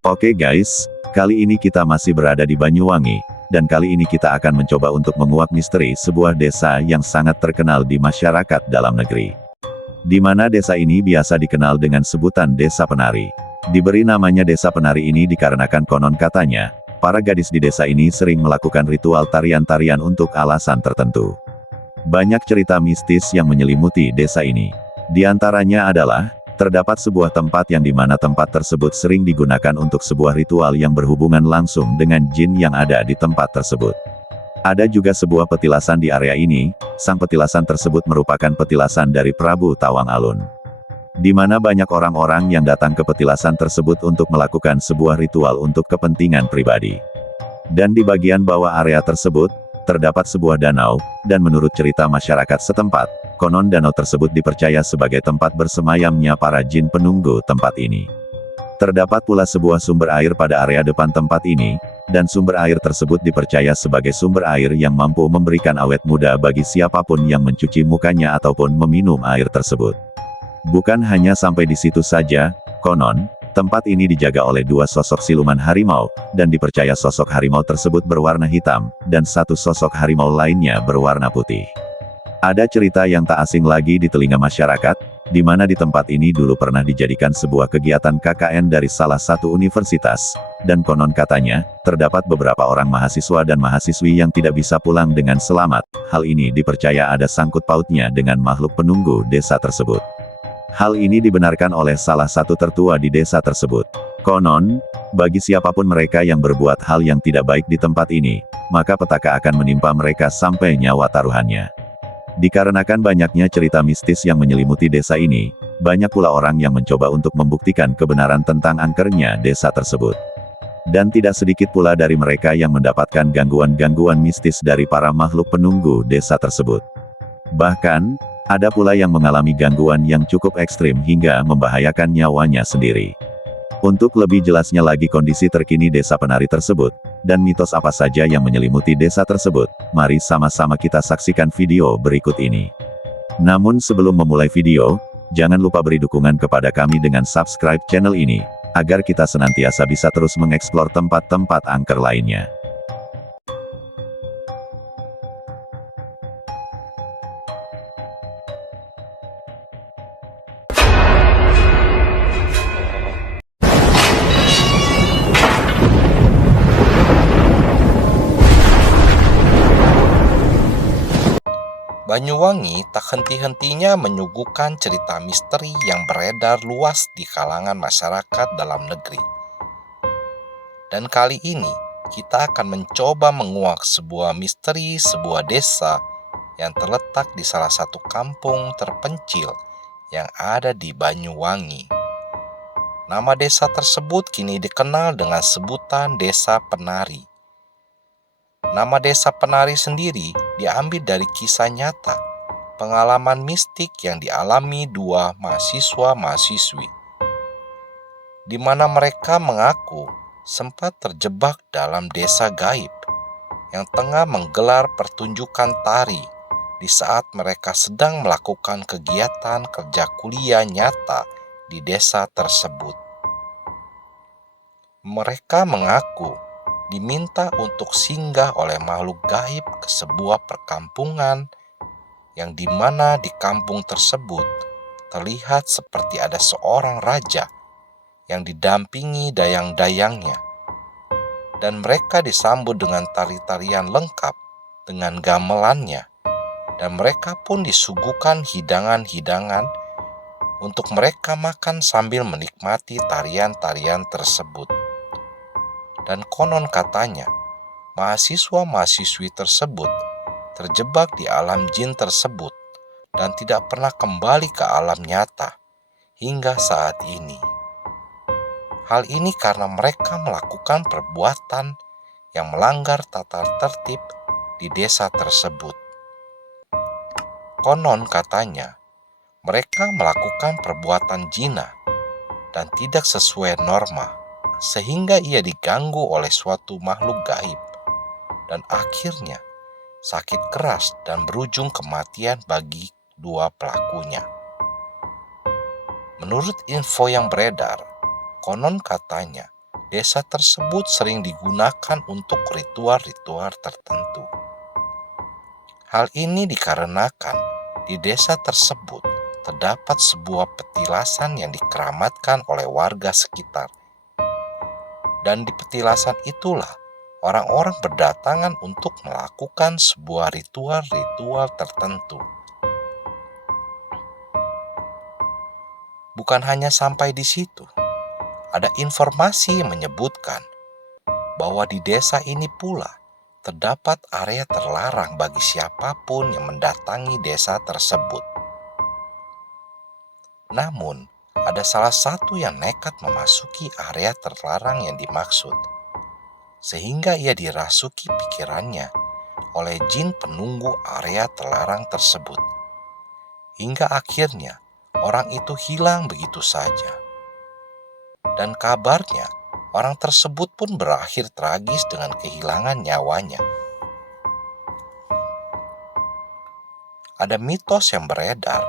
Oke guys, kali ini kita masih berada di Banyuwangi, dan kali ini kita akan mencoba untuk menguak misteri sebuah desa yang sangat terkenal di masyarakat dalam negeri. Di mana desa ini biasa dikenal dengan sebutan Desa Penari. Diberi namanya Desa Penari ini dikarenakan konon katanya, para gadis di desa ini sering melakukan ritual tarian-tarian untuk alasan tertentu. Banyak cerita mistis yang menyelimuti desa ini. Di antaranya adalah, terdapat sebuah tempat yang dimana tempat tersebut sering digunakan untuk sebuah ritual yang berhubungan langsung dengan jin yang ada di tempat tersebut. Ada juga sebuah petilasan di area ini, sang petilasan tersebut merupakan petilasan dari Prabu Tawang Alun. Di mana banyak orang-orang yang datang ke petilasan tersebut untuk melakukan sebuah ritual untuk kepentingan pribadi. Dan di bagian bawah area tersebut, terdapat sebuah danau, dan menurut cerita masyarakat setempat, konon danau tersebut dipercaya sebagai tempat bersemayamnya para jin penunggu tempat ini. Terdapat pula sebuah sumber air pada area depan tempat ini, dan sumber air tersebut dipercaya sebagai sumber air yang mampu memberikan awet muda bagi siapapun yang mencuci mukanya ataupun meminum air tersebut. Bukan hanya sampai di situ saja, konon, tempat ini dijaga oleh dua sosok siluman harimau, dan dipercaya sosok harimau tersebut berwarna hitam, dan satu sosok harimau lainnya berwarna putih. Ada cerita yang tak asing lagi di telinga masyarakat, di mana di tempat ini dulu pernah dijadikan sebuah kegiatan KKN dari salah satu universitas, dan konon katanya, terdapat beberapa orang mahasiswa dan mahasiswi yang tidak bisa pulang dengan selamat. Hal ini dipercaya ada sangkut pautnya dengan makhluk penunggu desa tersebut. Hal ini dibenarkan oleh salah satu tertua di desa tersebut. Konon, bagi siapapun mereka yang berbuat hal yang tidak baik di tempat ini, maka petaka akan menimpa mereka sampai nyawa taruhannya. Dikarenakan banyaknya cerita mistis yang menyelimuti desa ini, banyak pula orang yang mencoba untuk membuktikan kebenaran tentang angkernya desa tersebut. Dan tidak sedikit pula dari mereka yang mendapatkan gangguan-gangguan mistis dari para makhluk penunggu desa tersebut. Bahkan, ada pula yang mengalami gangguan yang cukup ekstrim hingga membahayakan nyawanya sendiri. Untuk lebih jelasnya lagi kondisi terkini Desa Penari tersebut, dan mitos apa saja yang menyelimuti desa tersebut, mari sama-sama kita saksikan video berikut ini. Namun sebelum memulai video, jangan lupa beri dukungan kepada kami dengan subscribe channel ini, agar kita senantiasa bisa terus mengeksplor tempat-tempat angker lainnya. Banyuwangi tak henti-hentinya menyuguhkan cerita misteri yang beredar luas di kalangan masyarakat dalam negeri. Dan kali ini, kita akan mencoba menguak sebuah misteri sebuah desa yang terletak di salah satu kampung terpencil yang ada di Banyuwangi. Nama desa tersebut kini dikenal dengan sebutan Desa Penari. Nama Desa Penari sendiri diambil dari kisah nyata, pengalaman mistik yang dialami dua mahasiswa-mahasiswi, di mana mereka mengaku sempat terjebak dalam desa gaib yang tengah menggelar pertunjukan tari di saat mereka sedang melakukan kegiatan kerja kuliah nyata di desa tersebut. Mereka mengaku diminta untuk singgah oleh makhluk gaib ke sebuah perkampungan yang dimana di kampung tersebut terlihat seperti ada seorang raja yang didampingi dayang-dayangnya, dan mereka disambut dengan tari-tarian lengkap dengan gamelannya, dan mereka pun disuguhkan hidangan-hidangan untuk mereka makan sambil menikmati tarian-tarian tersebut. Dan konon katanya, mahasiswa-mahasiswi tersebut terjebak di alam jin tersebut dan tidak pernah kembali ke alam nyata hingga saat ini. Hal ini karena mereka melakukan perbuatan yang melanggar tata tertib di desa tersebut. Konon katanya, mereka melakukan perbuatan zina dan tidak sesuai norma, sehingga ia diganggu oleh suatu makhluk gaib, dan akhirnya sakit keras dan berujung kematian bagi dua pelakunya. Menurut info yang beredar, konon katanya desa tersebut sering digunakan untuk ritual-ritual tertentu. Hal ini dikarenakan di desa tersebut terdapat sebuah petilasan yang dikeramatkan oleh warga sekitar. Dan di petilasan itulah orang-orang berdatangan untuk melakukan sebuah ritual-ritual tertentu. Bukan hanya sampai di situ, ada informasi yang menyebutkan bahwa di desa ini pula terdapat area terlarang bagi siapapun yang mendatangi desa tersebut. Namun, ada salah satu yang nekat memasuki area terlarang yang dimaksud, sehingga ia dirasuki pikirannya oleh jin penunggu area terlarang tersebut. Hingga akhirnya orang itu hilang begitu saja. Dan kabarnya, orang tersebut pun berakhir tragis dengan kehilangan nyawanya. Ada mitos yang beredar,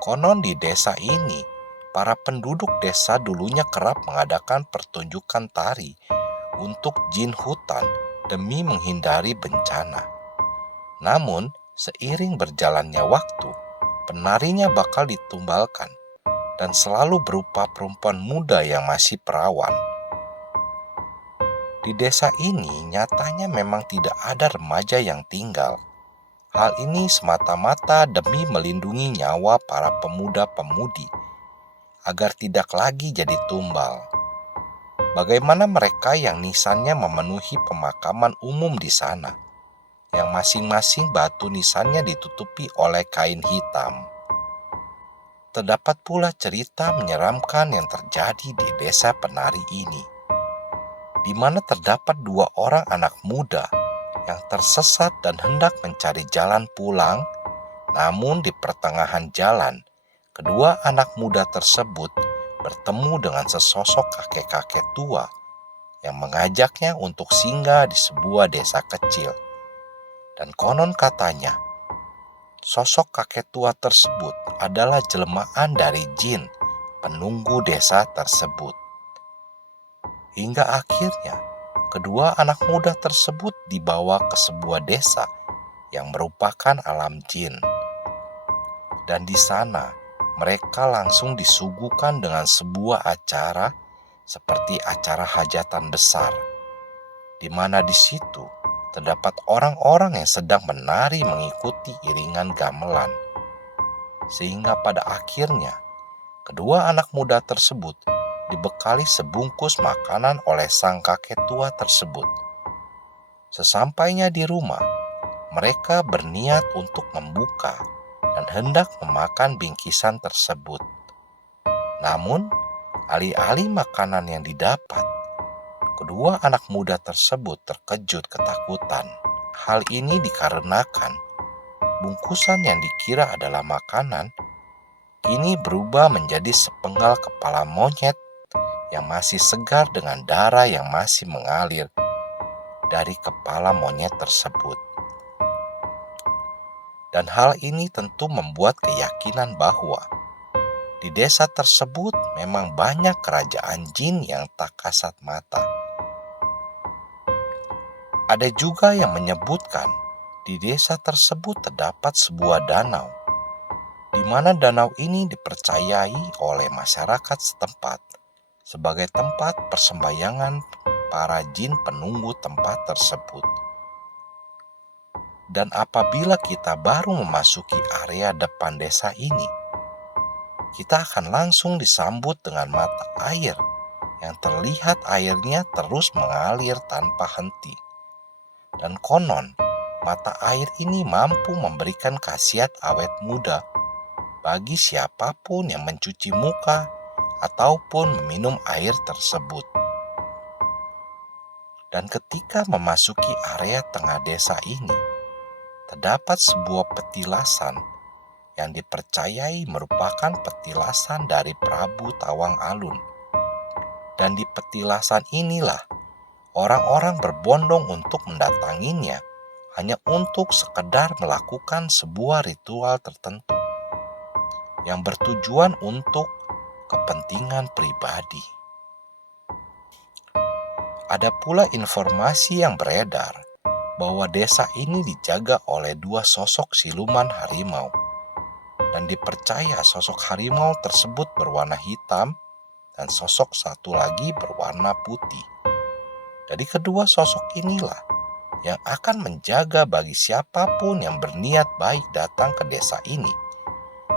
konon di desa ini, para penduduk desa dulunya kerap mengadakan pertunjukan tari untuk jin hutan demi menghindari bencana. Namun, seiring berjalannya waktu, penarinya bakal ditumbalkan dan selalu berupa perempuan muda yang masih perawan. Di desa ini nyatanya memang tidak ada remaja yang tinggal. Hal ini semata-mata demi melindungi nyawa para pemuda-pemudi agar tidak lagi jadi tumbal. Bagaimana mereka yang nisannya memenuhi pemakaman umum di sana, yang masing-masing batu nisannya ditutupi oleh kain hitam. Terdapat pula cerita menyeramkan yang terjadi di desa penari ini, di mana terdapat 2 orang anak muda yang tersesat dan hendak mencari jalan pulang. Namun di pertengahan jalan, kedua anak muda tersebut bertemu dengan sesosok kakek-kakek tua yang mengajaknya untuk singgah di sebuah desa kecil. Dan konon katanya, sosok kakek tua tersebut adalah jelmaan dari jin penunggu desa tersebut. Hingga akhirnya, kedua anak muda tersebut dibawa ke sebuah desa yang merupakan alam jin. Dan di sana, mereka langsung disuguhkan dengan sebuah acara seperti acara hajatan besar, di mana di situ terdapat orang-orang yang sedang menari mengikuti iringan gamelan. Sehingga pada akhirnya, kedua anak muda tersebut dibekali sebungkus makanan oleh sang kakek tua tersebut. Sesampainya di rumah, mereka berniat untuk membuka dan hendak memakan bingkisan tersebut. Namun, alih-alih makanan yang didapat, kedua anak muda tersebut terkejut ketakutan. Hal ini dikarenakan bungkusan yang dikira adalah makanan kini berubah menjadi sepenggal kepala monyet yang masih segar dengan darah yang masih mengalir dari kepala monyet tersebut. Dan hal ini tentu membuat keyakinan bahwa di desa tersebut memang banyak kerajaan jin yang tak kasat mata. Ada juga yang menyebutkan di desa tersebut terdapat sebuah danau, di mana danau ini dipercayai oleh masyarakat setempat sebagai tempat persembahyangan para jin penunggu tempat tersebut. Dan apabila kita baru memasuki area depan desa ini, kita akan langsung disambut dengan mata air yang terlihat airnya terus mengalir tanpa henti. Dan konon, mata air ini mampu memberikan khasiat awet muda bagi siapapun yang mencuci muka ataupun meminum air tersebut. Dan ketika memasuki area tengah desa ini, terdapat sebuah petilasan yang dipercayai merupakan petilasan dari Prabu Tawang Alun. Dan di petilasan inilah orang-orang berbondong untuk mendatanginya hanya untuk sekedar melakukan sebuah ritual tertentu yang bertujuan untuk kepentingan pribadi. ada pula informasi yang beredar bahwa desa ini dijaga oleh dua sosok siluman harimau, dan dipercaya sosok harimau tersebut berwarna hitam dan sosok satu lagi berwarna putih. Dari kedua sosok inilah yang akan menjaga bagi siapapun yang berniat baik datang ke desa ini,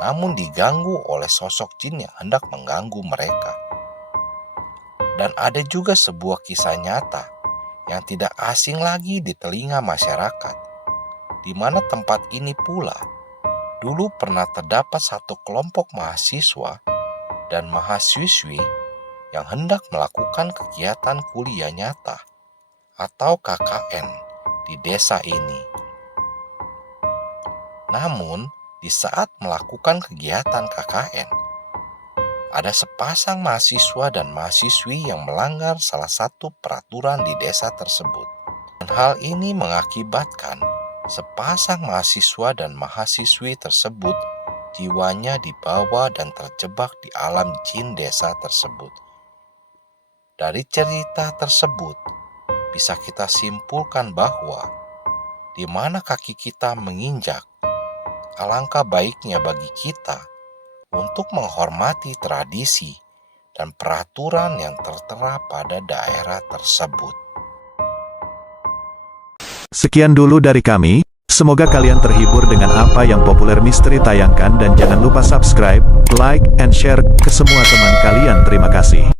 namun diganggu oleh sosok jin yang hendak mengganggu mereka. Dan ada juga sebuah kisah nyata yang tidak asing lagi di telinga masyarakat, di mana tempat ini pula dulu pernah terdapat satu kelompok mahasiswa dan mahasiswi yang hendak melakukan kegiatan kuliah nyata atau KKN di desa ini. Namun, di saat melakukan kegiatan KKN, ada sepasang mahasiswa dan mahasiswi yang melanggar salah satu peraturan di desa tersebut. Dan hal ini mengakibatkan sepasang mahasiswa dan mahasiswi tersebut jiwanya dibawa dan terjebak di alam jin desa tersebut. Dari cerita tersebut, bisa kita simpulkan bahwa di mana kaki kita menginjak, alangkah baiknya bagi kita untuk menghormati tradisi dan peraturan yang tertera pada daerah tersebut. Sekian dulu dari kami, semoga kalian terhibur dengan apa yang Populer Misteri tayangkan dan jangan lupa subscribe, like, and share ke semua teman kalian. Terima kasih.